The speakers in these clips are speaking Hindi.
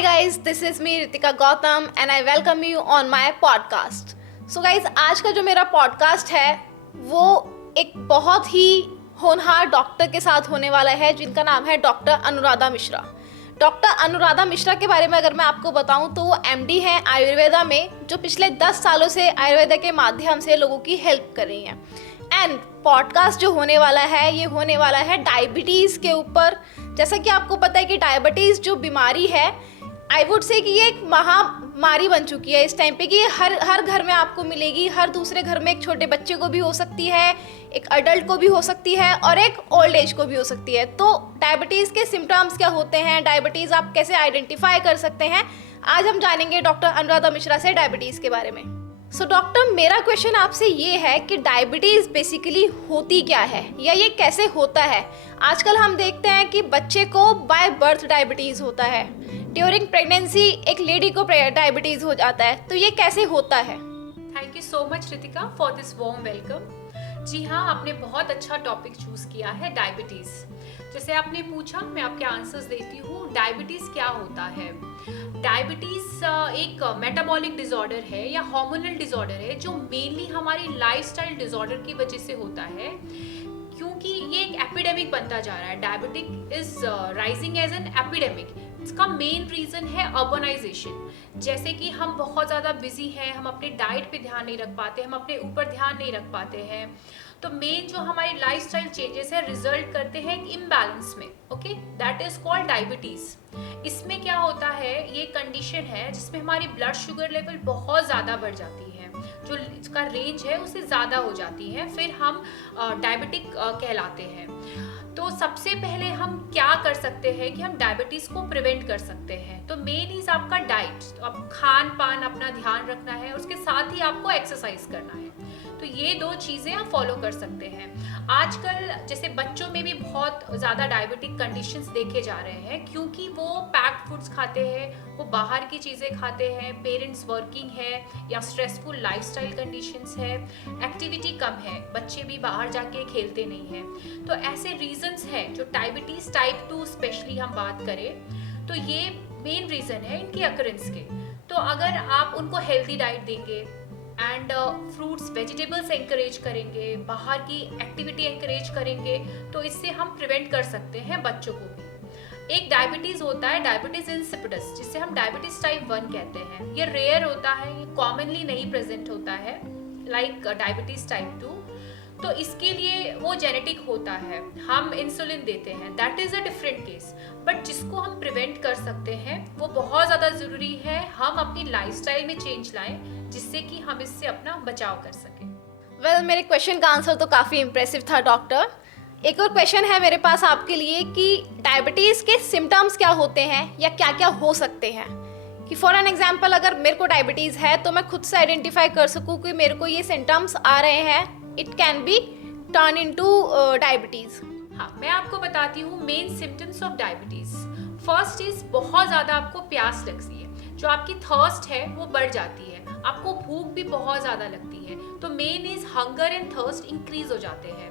Hi guys, this is me Ritika Gautam and I welcome you on my podcast. So guys, आज का जो मेरा पॉडकास्ट है वो एक बहुत ही होनहार डॉक्टर के साथ होने वाला है जिनका नाम है डॉक्टर अनुराधा मिश्रा। डॉक्टर अनुराधा मिश्रा के बारे में अगर मैं आपको बताऊं तो वो एमडी हैं आयुर्वेदा में, जो पिछले 10 सालों से आयुर्वेदा के माध्यम से लोगों की हेल्प कर रही हैं। एंड पॉडकास्ट जो होने वाला है ये होने वाला है डायबिटीज़ के ऊपर। जैसा कि आपको पता है कि डायबिटीज़ जो बीमारी है, आई वुड से कि ये एक महामारी बन चुकी है इस टाइम पे, कि ये हर घर में आपको मिलेगी। हर दूसरे घर में एक छोटे बच्चे को भी हो सकती है, एक अडल्ट को भी हो सकती है और एक ओल्ड एज को भी हो सकती है। तो डायबिटीज़ के सिम्टम्स क्या होते हैं, डायबिटीज़ आप कैसे आइडेंटिफाई कर सकते हैं, आज हम जानेंगे डॉक्टर अनुराधा मिश्रा से डायबिटीज़ के बारे में। सो डॉक्टर, मेरा क्वेश्चन आपसे ये है कि डायबिटीज़ बेसिकली होती क्या है या ये कैसे होता है। आजकल हम देखते हैं कि बच्चे को बाय बर्थ डायबिटीज़ होता है, ड्यूरिंग प्रेगनेंसी एक लेडी को डायबिटीज़ हो जाता है, तो ये कैसे होता है। Thank you so much Ritika for this warm welcome. जी हाँ, आपने बहुत अच्छा टॉपिक चूज़ किया है, डायबिटीज़। जैसे आपने पूछा, मैं आपके आंसर्स देती हूँ। डायबिटीज़ क्या होता है? डायबिटीज़ एक मेटाबॉलिक डिसऑर्डर है या हार्मोनल डिसऑर्डर है जो मेनली हमारी लाइफस्टाइल डिसऑर्डर की वजह से होता है, क्योंकि ये एक एपिडेमिक बनता जा रहा है। Diabetic is rising as an epidemic. इसका मेन रीज़न है अर्बनाइजेशन। जैसे कि हम बहुत ज़्यादा बिजी हैं, हम अपने डाइट पे ध्यान नहीं रख पाते, हम अपने ऊपर ध्यान नहीं रख पाते हैं, तो मेन जो हमारी लाइफस्टाइल चेंजेस है रिजल्ट करते हैं एक इम्बैलेंस में। Okay, that is called diabetes. इसमें क्या होता है, ये कंडीशन है जिसमें हमारी ब्लड शुगर लेवल बहुत ज़्यादा बढ़ जाती है, जो इसका रेंज है उससे ज़्यादा हो जाती है, फिर हम डायबिटिक कहलाते हैं। तो सबसे पहले हम क्या कर सकते हैं कि हम डायबिटीज़ को प्रिवेंट कर सकते हैं। तो मेन इज आपका डाइट, तो आप खान पान अपना ध्यान रखना है, उसके साथ ही आपको एक्सरसाइज करना है। तो ये दो चीज़ें आप फॉलो कर सकते हैं। आजकल जैसे बच्चों में भी बहुत ज़्यादा डायबिटिक कंडीशंस देखे जा रहे हैं, क्योंकि वो पैक्ड फूड्स खाते हैं, वो बाहर की चीज़ें खाते हैं, पेरेंट्स वर्किंग है या स्ट्रेसफुल लाइफस्टाइल कंडीशंस है, एक्टिविटी कम है, बच्चे भी बाहर जाके खेलते नहीं हैं। तो ऐसे रीजंस हैं जो डायबिटीज़ टाइप 2 स्पेशली हम बात करें तो ये मेन रीज़न है इनकी अकरेंस के। तो अगर आप उनको हेल्दी डाइट देंगे एंड फ्रूट्स वेजिटेबल्स एंकरेज करेंगे, बाहर की एक्टिविटी एंकरेज करेंगे, तो इससे हम प्रिवेंट कर सकते हैं बच्चों को भी। एक डायबिटीज़ होता है डायबिटीज़ इंसिपिडस, जिसे हम डायबिटीज़ टाइप 1 कहते हैं। ये रेयर होता है, ये कॉमनली नहीं प्रेजेंट होता है लाइक डायबिटीज़ टाइप 2। तो इसके लिए वो जेनेटिक होता है, हम इंसुलिन देते हैं, that is a different case. But जिसको हम प्रिवेंट कर सकते हैं वो बहुत ज़्यादा ज़रूरी है, हम अपनी लाइफस्टाइल में चेंज लाएं जिससे कि हम इससे अपना बचाव कर सकें। वेल, मेरे क्वेश्चन का आंसर तो काफ़ी इम्प्रेसिव था डॉक्टर। एक और क्वेश्चन है मेरे पास आपके लिए कि डायबिटीज़ के सिम्टम्स क्या होते हैं या क्या क्या हो सकते हैं, कि फॉर एन एग्जाम्पल अगर मेरे को डायबिटीज़ है तो मैं खुद से आइडेंटिफाई कर सकूँ कि मेरे को ये सिम्टम्स आ रहे हैं, it can be turn into diabetes. हाँ, मैं आपको बताती हूँ main symptoms of diabetes. First is बहुत ज़्यादा आपको प्यास लगती है, जो आपकी थर्स्ट है वो बढ़ जाती है, आपको भूख भी बहुत ज़्यादा लगती है, तो main is hunger and thirst increase हो जाते हैं।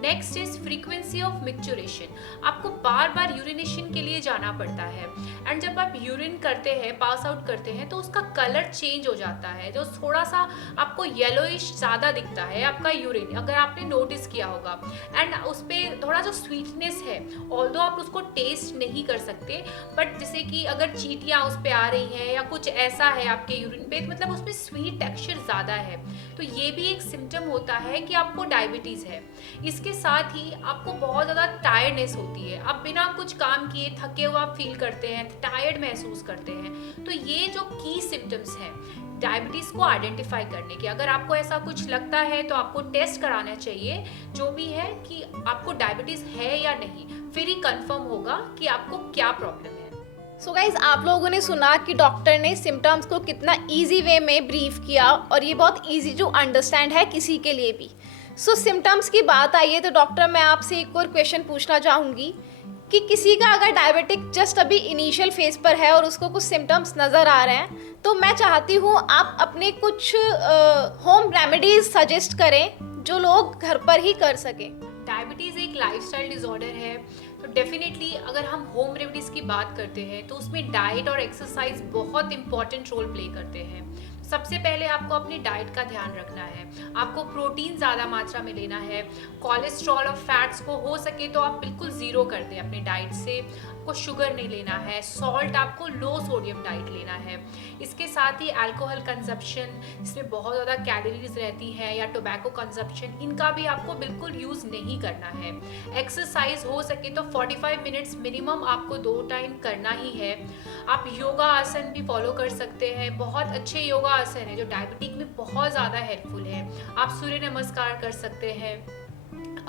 Next is frequency of micturition, आपको बार बार यूरिनेशन के लिए जाना पड़ता है, एंड जब आप यूरिन करते हैं, पास आउट करते हैं, तो उसका कलर चेंज हो जाता है, जो थोड़ा सा आपको येलोइश ज़्यादा दिखता है आपका यूरिन, अगर आपने नोटिस किया होगा। एंड उस पर थोड़ा जो स्वीटनेस है, ऑल्दो आप उसको टेस्ट नहीं कर सकते, बट जैसे कि अगर चींटियाँ उस पर आ रही हैं या कुछ ऐसा है आपके यूरिन पे, मतलब उसमें स्वीट टेक्सचर ज़्यादा है, तो ये भी एक सिम्टम होता है कि आपको डायबिटीज़ है। इसके साथ ही आपको बहुत ज़्यादा टायर्डनेस होती है, आप बिना कुछ काम किए थके हुए आप फील करते हैं, टायर्ड महसूस करते हैं। तो ये जो की सिम्टम्स हैं डायबिटीज़ को आइडेंटिफाई करने के, अगर आपको ऐसा कुछ लगता है तो आपको टेस्ट कराना चाहिए जो भी है कि आपको डायबिटीज़ है या नहीं, फिर ही कंफर्म होगा कि आपको क्या प्रॉब्लम है। सो गाइज, आप लोगों ने सुना कि डॉक्टर ने सिम्टम्स को कितना इजी वे में ब्रीफ किया और ये बहुत इजी टू अंडरस्टैंड है किसी के लिए भी। सो सिम्टम्स की बात आई है तो डॉक्टर, मैं आपसे एक और क्वेश्चन पूछना चाहूँगी कि किसी का अगर डायबिटिक जस्ट अभी इनिशियल फेज पर है और उसको कुछ सिम्टम्स नज़र आ रहे हैं, तो मैं चाहती हूँ आप अपने कुछ होम रेमेडीज सजेस्ट करें जो लोग घर पर ही कर सकें। डायबिटीज़ एक लाइफस्टाइल डिसऑर्डर है तो डेफिनेटली अगर हम होम रेमेडीज़ की बात करते हैं तो उसमें डाइट और एक्सरसाइज बहुत इंपॉर्टेंट रोल प्ले करते हैं। सबसे पहले आपको अपनी डाइट का ध्यान रखना है, आपको प्रोटीन ज़्यादा मात्रा में लेना है, कोलेस्ट्रॉल और फैट्स को हो सके तो आप बिल्कुल ज़ीरो कर दें अपनी डाइट से, आपको शुगर नहीं लेना है, सॉल्ट आपको लो सोडियम डाइट लेना है। इसके साथ ही अल्कोहल कंजप्शन, इसमें बहुत ज़्यादा कैलोरीज रहती है, या टोबैको कंजप्शन, इनका भी आपको बिल्कुल यूज़ नहीं करना है। एक्सरसाइज हो सके तो 45 मिनट्स मिनिमम आपको 2 टाइम करना ही है। आप योगा आसन भी फॉलो कर सकते हैं, बहुत अच्छे योगा आसन है जो डायबिटिक में बहुत ज़्यादा हेल्पफुल है। आप सूर्य नमस्कार कर सकते हैं,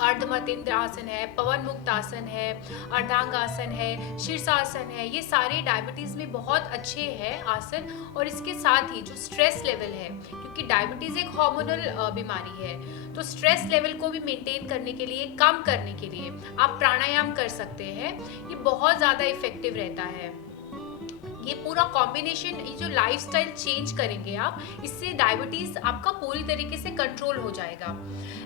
अर्धमतेंद्र आसन है, पवन मुक्त आसन है, अर्धांगासन है, शीर्षासन है, ये सारे डायबिटीज़ में बहुत अच्छे हैं आसन। और इसके साथ ही जो स्ट्रेस लेवल है, क्योंकि डायबिटीज़ एक हार्मोनल बीमारी है, तो स्ट्रेस लेवल को भी मेंटेन करने के लिए, कम करने के लिए आप प्राणायाम कर सकते हैं। ये बहुत ज़्यादा इफेक्टिव रहता है। ये पूरा कॉम्बिनेशन, ये जो लाइफस्टाइल चेंज करेंगे आप, इससे डायबिटीज़ आपका पूरी तरीके से कंट्रोल हो जाएगा।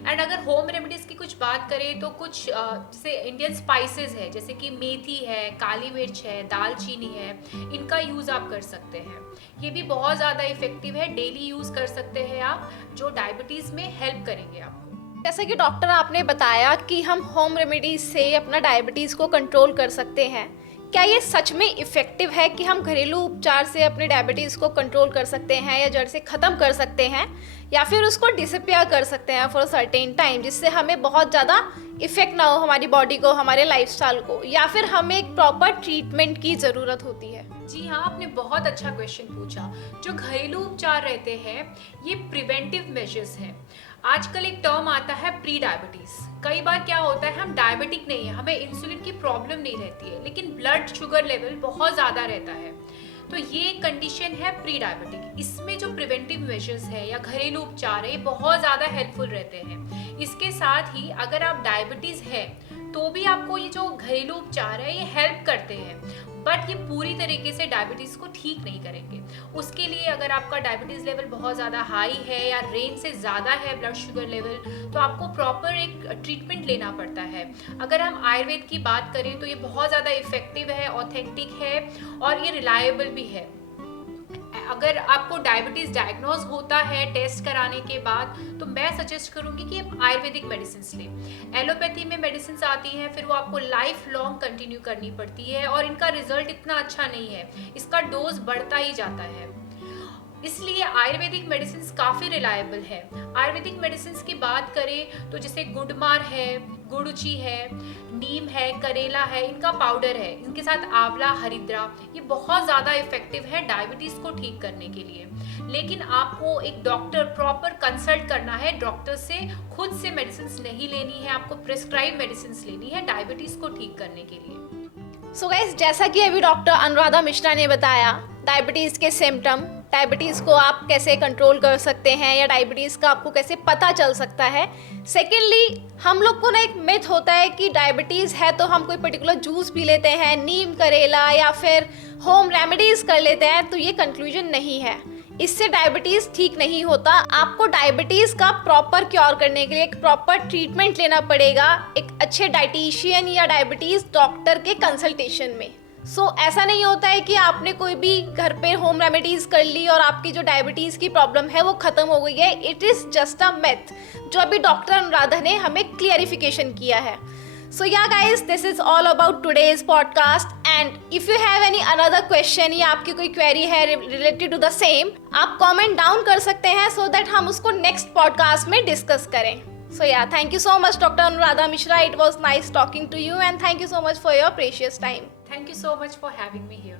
एंड अगर होम रेमेडीज़ की कुछ बात करें तो कुछ जैसे इंडियन स्पाइसेस है, जैसे कि मेथी है, काली मिर्च है, दालचीनी है, इनका यूज़ आप कर सकते हैं। ये भी बहुत ज़्यादा इफेक्टिव है, डेली यूज़ कर सकते हैं आप, जो डायबिटीज़ में हेल्प करेंगे आपको। जैसा कि डॉक्टर आपने बताया कि हम होम रेमेडीज से अपना डायबिटीज़ को कंट्रोल कर सकते हैं, क्या ये सच में इफ़ेक्टिव है कि हम घरेलू उपचार से अपने डायबिटीज़ को कंट्रोल कर सकते हैं या जड़ से ख़त्म कर सकते हैं, या फिर उसको डिसअपियर कर सकते हैं फॉर अ सर्टेन टाइम, जिससे हमें बहुत ज़्यादा इफ़ेक्ट ना हो हमारी बॉडी को, हमारे लाइफस्टाइल को, या फिर हमें एक प्रॉपर ट्रीटमेंट की ज़रूरत होती है? जी हाँ, आपने बहुत अच्छा क्वेश्चन पूछा। जो घरेलू उपचार रहते हैं ये प्रिवेंटिव मेजर्स हैं। आजकल एक टर्म आता है प्री डायबिटीज़। कई बार क्या होता है, हम डायबिटिक नहीं है, हमें इंसुलिन की प्रॉब्लम नहीं रहती है, लेकिन ब्लड शुगर लेवल बहुत ज़्यादा रहता है, तो ये एक कंडीशन है प्री डायबिटिक। इसमें जो प्रिवेंटिव मेजर्स है या घरेलू उपचार है, ये बहुत ज़्यादा हेल्पफुल रहते हैं। इसके साथ ही अगर आप डायबिटीज़ है तो भी आपको ये जो घरेलू उपचार है ये हेल्प करते हैं, बट ये पूरी तरीके से डायबिटीज़ को ठीक नहीं करेंगे। उसके लिए अगर आपका डायबिटीज़ लेवल बहुत ज़्यादा हाई है या रेंज से ज़्यादा है ब्लड शुगर लेवल, तो आपको प्रॉपर एक ट्रीटमेंट लेना पड़ता है। अगर हम आयुर्वेद की बात करें तो ये बहुत ज़्यादा इफेक्टिव है, ऑथेंटिक है और ये रिलायबल भी है। अगर आपको डायबिटीज़ डायग्नोज होता है टेस्ट कराने के बाद, तो मैं सजेस्ट करूंगी कि आप आयुर्वेदिक मेडिसिन लें। एलोपैथी में मेडिसिन आती हैं, फिर वो आपको लाइफ लॉन्ग कंटिन्यू करनी पड़ती है और इनका रिजल्ट इतना अच्छा नहीं है, इसका डोज बढ़ता ही जाता है। इसलिए आयुर्वेदिक मेडिसिन काफ़ी रिलायबल है। आयुर्वेदिक मेडिसिन की बात करें तो जैसे गुडमार है, गुड़ुची है, नीम है, करेला है, इनका पाउडर है, इनके साथ आंवला, हरिद्रा, ये बहुत ज़्यादा इफेक्टिव है डायबिटीज़ को ठीक करने के लिए। लेकिन आपको एक डॉक्टर प्रॉपर कंसल्ट करना है, डॉक्टर से खुद से मेडिसिन नहीं लेनी है, आपको प्रिस्क्राइब मेडिसिन लेनी है डायबिटीज़ को ठीक करने के लिए। सो गाइस, जैसा कि अभी डॉक्टर अनुराधा मिश्रा ने बताया, डायबिटीज़ के सिम्टम, डायबिटीज़ को आप कैसे कंट्रोल कर सकते हैं या डायबिटीज़ का आपको कैसे पता चल सकता है। सेकेंडली, हम लोग को ना एक मिथ होता है कि डायबिटीज़ है तो हम कोई पर्टिकुलर जूस पी लेते हैं, नीम, करेला या फिर होम रेमेडीज़ कर लेते हैं, तो ये कंक्लूजन नहीं है। इससे डायबिटीज़ ठीक नहीं होता। आपको डायबिटीज़ का प्रॉपर क्योर करने के लिए एक प्रॉपर ट्रीटमेंट लेना पड़ेगा एक अच्छे डाइटिशियन या डायबिटीज़ डॉक्टर के कंसल्टेशन में। ऐसा नहीं होता है कि आपने कोई भी घर पे होम रेमेडीज कर ली और आपकी जो डायबिटीज की प्रॉब्लम है वो खत्म हो गई है। It is just a myth, जो अभी डॉक्टर अनुराधा ने हमें क्लियरिफिकेशन किया है। So yeah guys, this is all about today's podcast, and if you have any another question या आपकी कोई query है related to the same, आप comment down कर सकते हैं so that हम उसको next podcast में discuss करें। So yeah, thank you so much Dr. Anuradha Mishra. It was nice talking to you and thank you so much for your precious time. Thank you so much for having me here.